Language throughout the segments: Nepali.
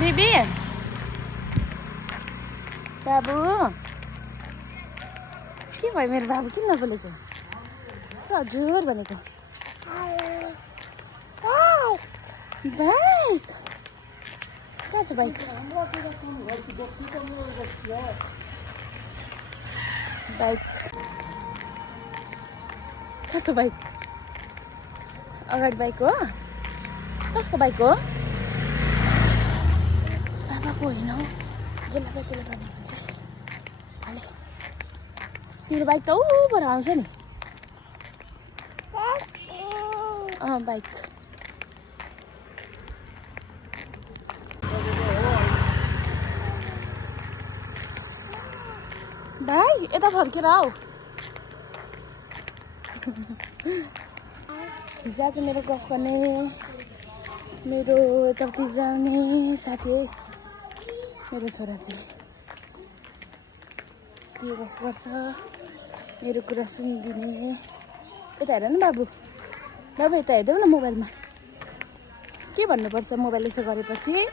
बेबी बाबु के भयो मेरो बाबु किन नबोलेको हजुर भनेको बाइक कहाँ छ बाइक बाइक कहाँ छ बाइक अगाडि बाइक हो कसको बाइक हो बाबाको होइन हौ त्यसलाई गर्ने भन्छस् हाले तिम्रो बाइक त ऊबाट आउँछ नि बाइक भाइ यता फर्केर आऊ हिजो आज मेरो गफ गर्ने मेरो यताउति जाने साथी है मेरो छोरा चाहिँ के गफ गर्छ मेरो कुरा सुनिदिने यता हेर न बाबु बाबु यता हेर्देऊ न मोबाइलमा के भन्नुपर्छ मोबाइल यसो गरेपछि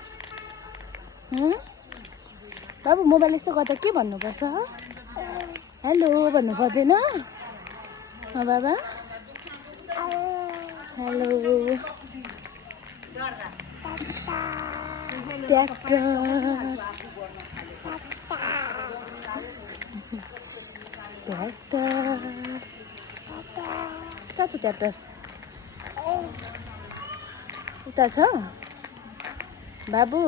बाबु मोबाइल यस्तो गर्दा के भन्नुपर्छ हेलो भन्नु पर्दैन बाबा हेलो ट्र्याक्टर कहाँ छ ट्र्याक्टर उता छ बाबु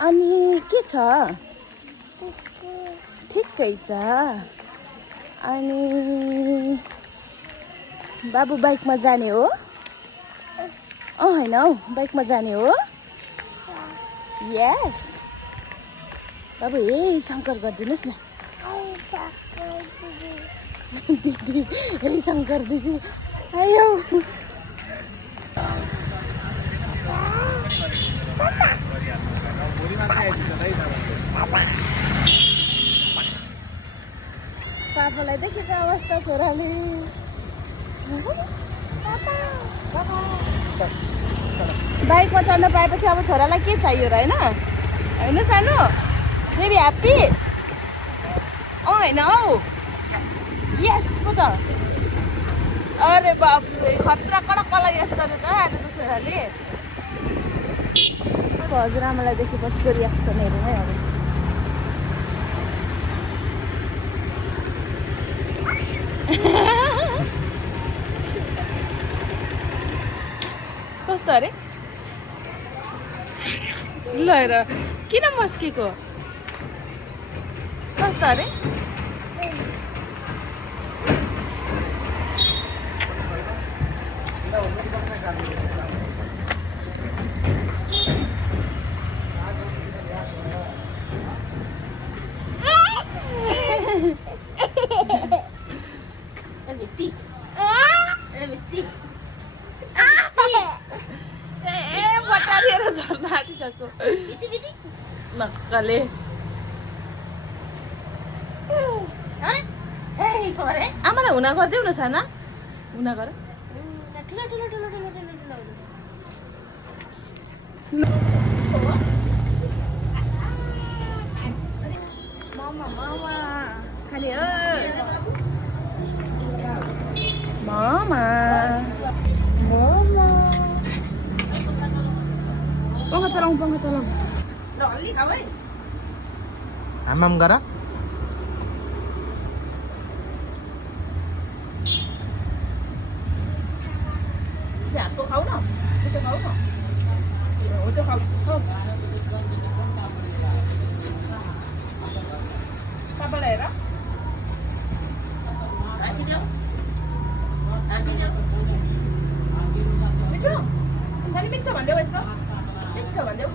अनि के छ ठिकै छ अनि बाबु बाइकमा जाने हो होइन हौ बाइकमा जाने हो यस बाबु हे शङ्कर गरिदिनुहोस् न दिदी हे शङ्कर दिदी आयो पापालाई देखेको अवस्था छोराले बाइकमा चढ्न पाएपछि अब छोरालाई के चाहियो र होइन सानो बेबी ह्याप्पी होइन हौ यस पो त अरे बाफरे खतरा कडा यस गर्यो त आज त छोराले हजुरआमालाई देखेपछिको रियाक्सनहरू नै अब कस्तो अरे ल हेर किन मस्केको कस्तो अरे नक्कले आमालाई हुना गरिदेऊ न साना हुना गर खाने हो मामा पंखा चलाऊ आमाम गर हातको खाऊ न उठो खाऊ पापालाई हेर मिठो सानी मिठो भन्देऊ यसको मिठो भन्देऊ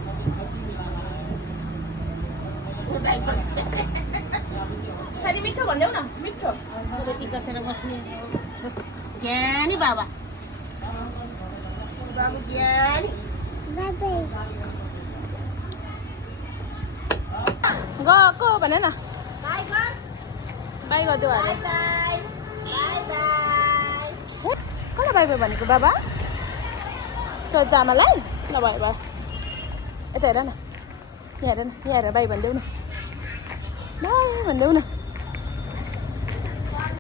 सानी मिठो भन्देऊ न मिठो रोटी कसेर बस्ने ज्ञानी बाबा बाबु ज्ञानी गएको भने न बाई गरिदेऊ अरे कसलाई बाई बाई भनेको बाबा चौध आमालाई ल भयो यता हेर न यहाँ हेर न यहाँ हेर बाई भनिदेऊ न बाई भनिदेऊ न